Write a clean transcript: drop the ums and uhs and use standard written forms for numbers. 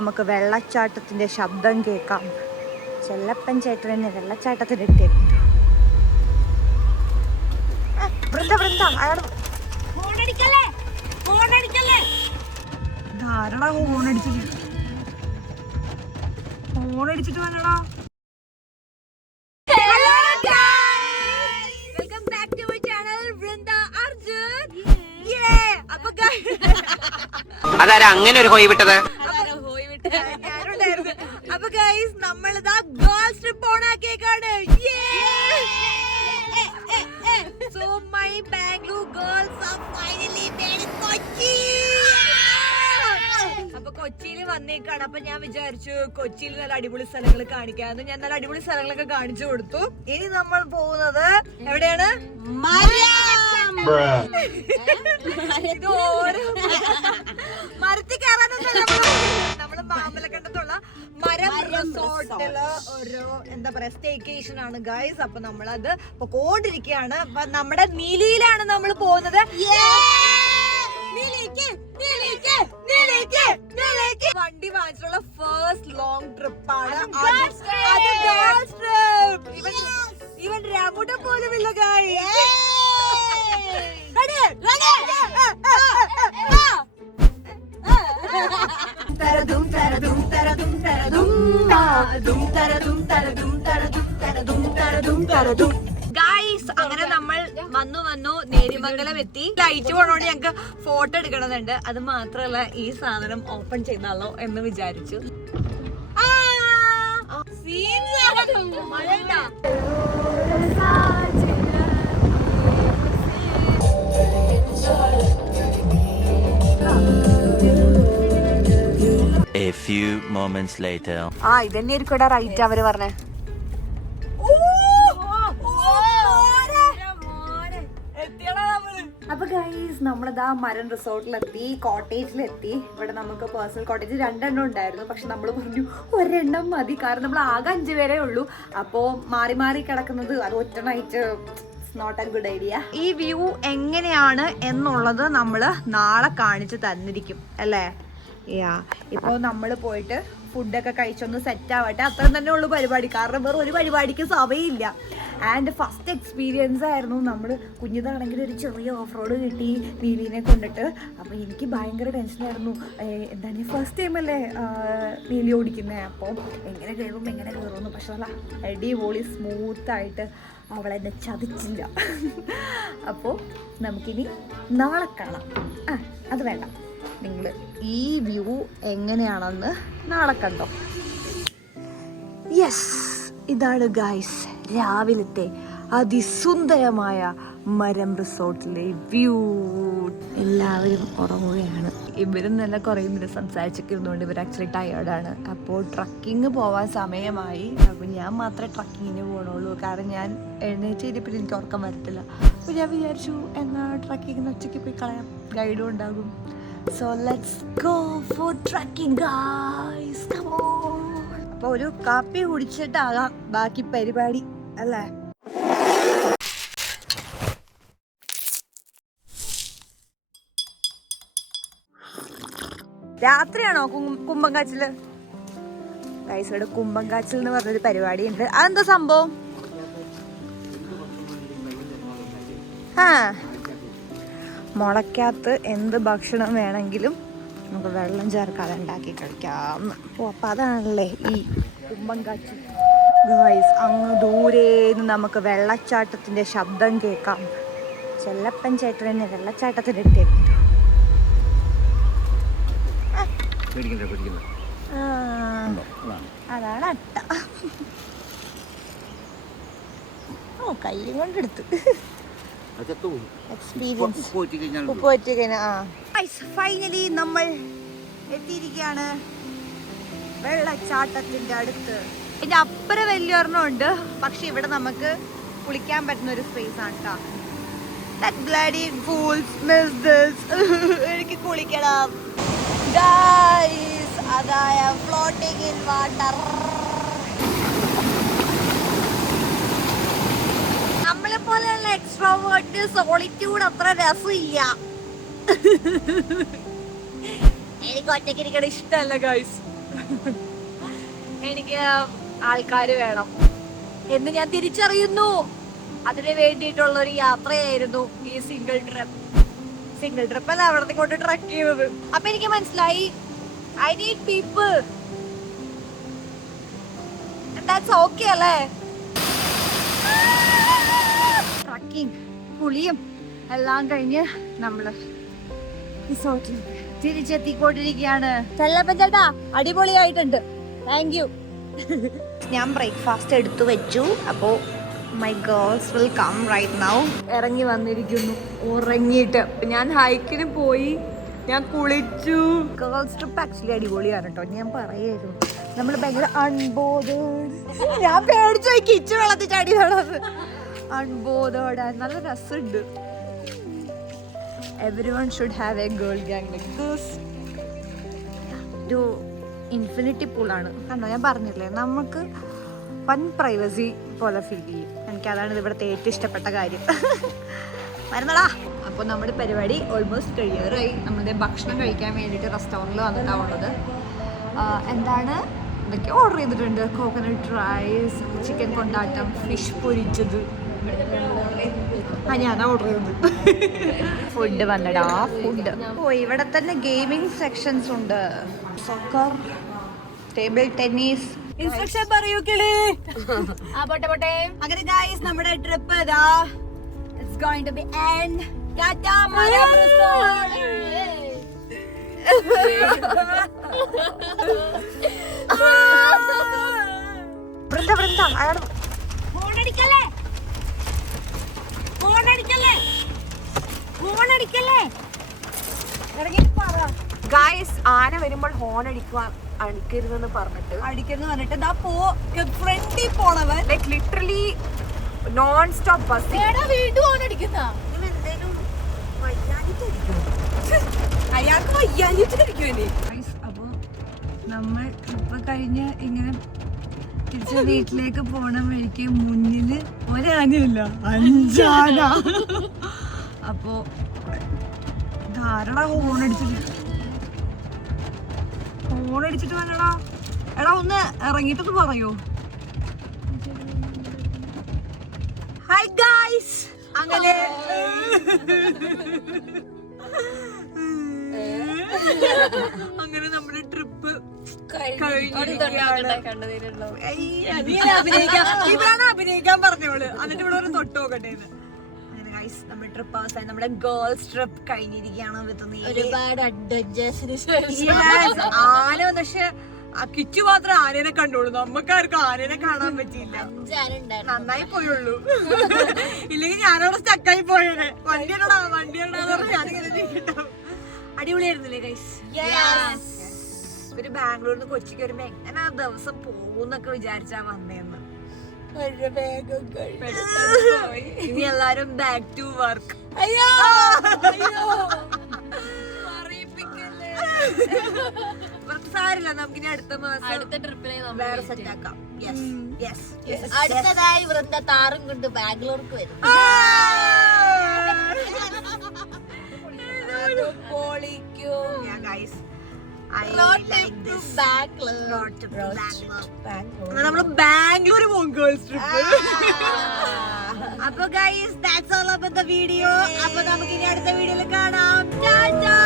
നമുക്ക് വെള്ളച്ചാട്ടത്തിന്റെ ശബ്ദം കേൾക്കാം. ചെല്ലപ്പൻ ചേട്ടൻ തന്നെ വെള്ളച്ചാട്ടത്തിലിട്ടേക്കുന്നു. ധാരണ ഹോണടിച്ചിട്ട് വന്നടാ. Welcome back to my channel Vrinda Arjun. അതാരാ അങ്ങനെ ഒരു ഹോയ് വിട്ടത്? ഞാനുണ്ടായിരുന്നു. അപ്പൊ ഗൈസ് നമ്മളിതാ ഗേൾസ് ട്രിപ്പ് ഓൺ ആക്കിയേക്കാണ്. So my Bangalore girls are finally made in Kochi. അപ്പൊ കൊച്ചിയിൽ വന്നേക്കാണ്. അപ്പൊ ഞാൻ വിചാരിച്ചു കൊച്ചിയിൽ നല്ല അടിപൊളി സ്ഥലങ്ങൾ കാണിക്കാമെന്ന്. ഞാൻ നല്ല അടിപൊളി സ്ഥലങ്ങളൊക്കെ കാണിച്ചു കൊടുത്തു. ഇനി നമ്മൾ പോകുന്നത് എവിടെയാണ്? ഇത് ഓരോ മരത്തിൽ കയറാനൊന്നും നമ്മള് മാമലക്കണ്ടത്തുള്ള മരം റിസോർട്ടില് ഒരു എന്താ പറയാ സ്റ്റേക്കേഷൻ ആണ് ഗൈസ്. അപ്പൊ നമ്മളത് പോയിക്കൊണ്ടിരിക്കുകയാണ്. അപ്പൊ നമ്മുടെ നീലിയിലാണ് നമ്മൾ പോകുന്നത്. വണ്ടി വാങ്ങിച്ചിട്ടുള്ള ഫസ്റ്റ് ലോങ് ട്രിപ്പാണ്. ഇവൻ രാമുട്ട പോലും ഇല്ല ഗൈസ്. ഗൈസ് അങ്ങനെ നമ്മൾ വന്നു നേരിമംഗലം എത്തി. ലൈറ്റ് പോണോണ്ട് ഞങ്ങക്ക് ഫോട്ടോ എടുക്കണമെന്നുണ്ട്. അത് മാത്രല്ല ഈ സാധനം ഓപ്പൺ ചെയ്താലോ എന്ന് വിചാരിച്ചു. A few moments later. ഇതന്നെ ആയിരിക്കും റൈറ്റ് അവര് പറഞ്ഞേ. അപ്പൊ ഗൈസ് നമ്മളിതാ മരൻ റിസോർട്ടിലെത്തി, കോട്ടേജിലെത്തി. ഇവിടെ നമുക്ക് പേഴ്സണൽ കോട്ടേജ് 2 എണ്ണം ഉണ്ടായിരുന്നു. പക്ഷെ നമ്മൾ പറഞ്ഞു ഒരെണ്ണം മതി, കാരണം നമ്മൾ ആകെ 5 പേരേ ഉള്ളൂ. അപ്പോ മാറി മാറി കിടക്കുന്നത് അത് ഒറ്റ night not a good idea. ഈ വ്യൂ എങ്ങനെയാണ് എന്നുള്ളത് നമ്മൾ നാളെ കാണിച്ചു തന്നിരിക്കും അല്ലേ? ഇപ്പോൾ നമ്മൾ പോയിട്ട് ഫുഡൊക്കെ കഴിച്ചൊന്ന് സെറ്റ് ആവട്ടെ. അത്രയും തന്നെ ഉള്ളു പരിപാടി, കാരണം വേറെ ഒരു പരിപാടിക്ക് സമയമില്ല. ആൻഡ് ഫസ്റ്റ് എക്സ്പീരിയൻസ് ആയിരുന്നു. നമ്മൾ കുഞ്ഞിതാണെങ്കിൽ ഒരു ചെറിയ ഓഫ് റോഡ് കിട്ടി നീലിനെ കൊണ്ടിട്ട്. അപ്പോൾ എനിക്ക് ഭയങ്കര ടെൻഷനായിരുന്നു. എന്താണ് ഫസ്റ്റ് ടൈം അല്ലേ നീലി ഓടിക്കുന്നത്, അപ്പോൾ എങ്ങനെ കയറുമെന്ന്. പക്ഷെ നല്ല അടിപൊളി സ്മൂത്തായിട്ട് അവളെന്നെ ചതിച്ചില്ല. അപ്പോൾ നമുക്കിനി നാളെ കാണാം. അത് വേണ്ട, നിങ്ങൾ ഈ വ്യൂ എങ്ങനെയാണെന്ന് നാളെ കണ്ടോ. യെസ്, ഇതാണ് ഗൈസ് രാവിലത്തെ അതിസുന്ദരമായ മരം റിസോർട്ടിലെ വ്യൂ. എല്ലാവരും ഉറങ്ങുകയാണ്. ഇവരും നല്ല കുറേ മിനിറ്റ് സംസാരിച്ചൊക്കെ ഇരുന്നുകൊണ്ട് ഇവർ ആക്ച്വലി ടയേർഡാണ്. അപ്പോൾ ട്രക്കിങ് പോവാൻ സമയമായി. അപ്പോൾ ഞാൻ മാത്രമേ ട്രക്കിങ്ങിന് പോകണുള്ളൂ, കാരണം ഞാൻ എഴുന്നേറ്റ് കഴിഞ്ഞപ്പോൾ എനിക്ക് ഉറക്കം വരത്തില്ല. അപ്പോൾ ഞാൻ വിചാരിച്ചു എന്നാൽ ട്രക്കിങ്ങിന് ഉച്ചയ്ക്ക് പോയി കളയാം, ഗൈഡും ഉണ്ടാകും. So let's go for trekking guys, come on. അപ്പോൾ ഒരു കാപ്പി കുടിച്ചിട്ടാകാം ബാക്കി പരിപാടി അല്ലേ? രാത്രിയാണോ കുമ്പങ്കാച്ചില്? ഗൈസ് ഇവിടെ കുമ്പങ്കാച്ചിൽ എന്ന് പറഞ്ഞൊരു പരിപാടി ഉണ്ട്. അതെന്താ സംഭവം? മുളയ്ക്കകത്ത് എന്ത് ഭക്ഷണം വേണമെങ്കിലും നമുക്ക് വെള്ളം ചേർക്കാതെ ഉണ്ടാക്കി കഴിക്കാം. അപ്പം അതാണല്ലേ ഈ കുമ്പങ്കാച്ചി ഗൈസ്. അങ്ങ് ദൂരേന്ന് നമുക്ക് വെള്ളച്ചാട്ടത്തിന്റെ ശബ്ദം കേൾക്കാം. ചെല്ലപ്പൻ ചേട്ടൻ തന്നെ വെള്ളച്ചാട്ടത്തിലിട്ടേക്കുന്നു. അതാണ് അട്ട. കയ്യും കൊണ്ടെടുത്ത് എക്സ്പീരിയൻസ്. ഫൈനലി നമ്മൾ എത്തിയിരിക്കുകയാണ് വെള്ളച്ചാട്ടത്തിന്റെ അടുത്ത്. ഇതിന്റെ അപ്പുറം വലിയൊരെണ്ണം ഉണ്ട്, പക്ഷെ ഇവിടെ നമുക്ക് കുളിക്കാൻ പറ്റുന്ന ഒരു സ്പേസ് ആണ് കേട്ടോ. എനിക്ക് കുളിക്കണം ഗൈസ്. അതായ ഫ്ലോട്ടിംഗ് ഇൻ വാട്ടർ. നമ്മളെ പോലെയുള്ള എക്സ്ട്രോവേർട്ട് സോളിറ്റ്യൂഡ് അത്ര രസമില്ല. എനിക്ക് ഒറ്റയ്ക്ക് ഇരിക്കണ ഇഷ്ടമല്ല ഗൈസ്. എനിക്ക് ആൾക്കാര് വേണം എന്ന് ഞാൻ തിരിച്ചറിയുന്നു. അതിന് വേണ്ടിയിട്ടുള്ള ഒരു യാത്രയായിരുന്നു ഈ സിംഗിൾ ട്രിപ്പ് അല്ല അവിടത്തെ കൊണ്ട് ട്രക്ക് ചെയ്തത്. അപ്പൊ എനിക്ക് മനസ്സിലായി I need people. That's okay അല്ലേ? ട്രക്കിംഗ് കുളിയും എല്ലാം കഴിഞ്ഞ് നമ്മള് റിസോർട്ടിൽ തിരിച്ചെത്തിക്കൊണ്ടിരിക്കുകയാണ്. ചെല്ലപ്പൻ ചേട്ടാ അടിപൊളിയായിട്ടുണ്ട്, താങ്ക് യു. ഞാൻ ബ്രേക്ക്ഫാസ്റ്റ് എടുത്തു വെച്ചു. അപ്പോ my girls will come right now. ഇറങ്ങി വന്നിരിക്കുന്നു ഉറങ്ങിയിട്ട്. ഞാൻ ഹൈക്കിന് പോയി, ഞാൻ കുളിച്ചു. ഗേൾസ് ട്രിപ്പ് ആക്ച്വലി അടിപൊളിയാണ് കേട്ടോ. ഞാൻ പറയായിരുന്നു നമ്മൾ ഭയങ്കര അൺബോധേഡ്. ഞാൻ പേടിച്ചു പോയി, കിച്ചു വെള്ളത്തിൽ ചാടിയതാണത്. അൺബോധേഡ്, നല്ല രസമുണ്ട്. Everyone should have a girl gang like this. ഒരു ഇൻഫിനിറ്റി പൂളാണ് കണ്ടോ, ഞാൻ പറഞ്ഞില്ലേ നമുക്ക് വൺ പ്രൈവസി പോലെ ഫീൽ ചെയ്യും. എനിക്കതാണ് ഇവിടുത്തെ ഏറ്റവും ഇഷ്ടപ്പെട്ട കാര്യം. വരുന്നടാ. അപ്പോൾ നമ്മുടെ പരിപാടി ഓൾമോസ്റ്റ് കഴിയാറായി. നമ്മുടെ ഭക്ഷണം കഴിക്കാൻ വേണ്ടിയിട്ട് റെസ്റ്റോറൻറ്റിൽ വന്നിട്ടാവുള്ളത്. എന്താണ് ഇതൊക്കെ ഓർഡർ ചെയ്തിട്ടുണ്ട്. കോക്കനട്ട് റൈസ്, ചിക്കൻ കൊണ്ടാട്ടം, ഫിഷ് പൊരിച്ചത്. ഞാനാ ഓർഡർ ചെയ്തത്. ഫുഡ് വന്നടാ ഫുഡ്. ഓ ഇവിടെ തന്നെ ഗെയിമിംഗ് സെക്ഷൻസ് ഉണ്ട്. Soccer, table tennis. ഇൻസ്ട്രക്ഷൻ പറയൂ കിളി. അങ്ങനെ ഗൈസ് നമ്മുടെ ട്രിപ്പ് ഇതാ it's going to be end. ടാറ്റാ വൃന്ദ വൃന്ദ അയാൾ ഫോണടിക്കല്ലേ ഗൈസ്. ആന വരുമ്പോൾ ഹോൺ അടിക്കരുതെന്ന് പറഞ്ഞിട്ട് ഫ്രണ്ടിൽ പോണവൻ like literally non stop bus വീണ്ടും ഹോൺ അടിക്കുന്ന. അയാൾക്ക് വയ്യാഞ്ഞിട്ടായിരിക്കും. അപ്പൊ നമ്മൾ ട്രിപ്പ് കഴിഞ്ഞ് ഇങ്ങനെ തിരിച്ച് വീട്ടിലേക്ക് പോണ വഴിക്ക് മുന്നില് ഒരാനയില്ല, 5 ആന. അപ്പോ ധാരാളം ഹോണടിച്ചിട്ട് വേണടാ. എടാ ഒന്ന് ഇറങ്ങിട്ടൊന്ന് പറയോ. Hi guys. അങ്ങനെ നമ്മുടെ ട്രിപ്പ് അഭിനയിക്കാൻ പറഞ്ഞോള്. എന്നിട്ട് ഇവിടെ ഒരു തൊട്ട് നോക്കട്ടെ. അങ്ങനെ ഗൈസ് നമ്മുടെ ട്രിപ്പ് അവസാനം, നമ്മുടെ ഗേൾസ് ട്രിപ്പ് കഴിഞ്ഞിരിക്കുകയാണ്. ഒരുപാട് അഡ്വഞ്ചേഴ്സിന് ആന പക്ഷെ കിച്ചു മാത്രം ആനേനെ കണ്ടോളൂ. നമുക്കാർക്കും ആനേനെ കാണാൻ പറ്റിയില്ല. നന്നായി പോയുള്ളൂ. ഇല്ലെങ്കിൽ ഞാനവിടെ സ്റ്റക്കായി പോയേനെ. വണ്ടിയാണോ അടിപൊളിയായിരുന്നില്ലേ ഗൈസ്? ഒരു ബാംഗ്ലൂരിൽ നിന്ന് കൊച്ചിക്ക് വരുമ്പോ എങ്ങനെ ആ ദിവസം പോകുന്നൊക്കെ വിചാരിച്ചാ വന്നേന്ന്. ഇനി എല്ലാരും ബാക്ക് ടു വർക്ക്. സാരില്ല, നമുക്കിനി അടുത്ത മാസം അടുത്ത ട്രിപ്പിനെ വേറെ സെറ്റ് ആക്കാം. അടുത്തതായി വൃന്ദ താറും കൊണ്ട് ബാംഗ്ലൂർക്ക് വരും. നമ്മള് ബാംഗ്ലൂർ പോകും ഗേൾസ് ട്രിപ്പ്. അപ്പൊ guys that's all about the video. അപ്പൊ നമുക്ക് ഇനി അടുത്ത വീഡിയോയിൽ കാണാം. ടാറ്റാ.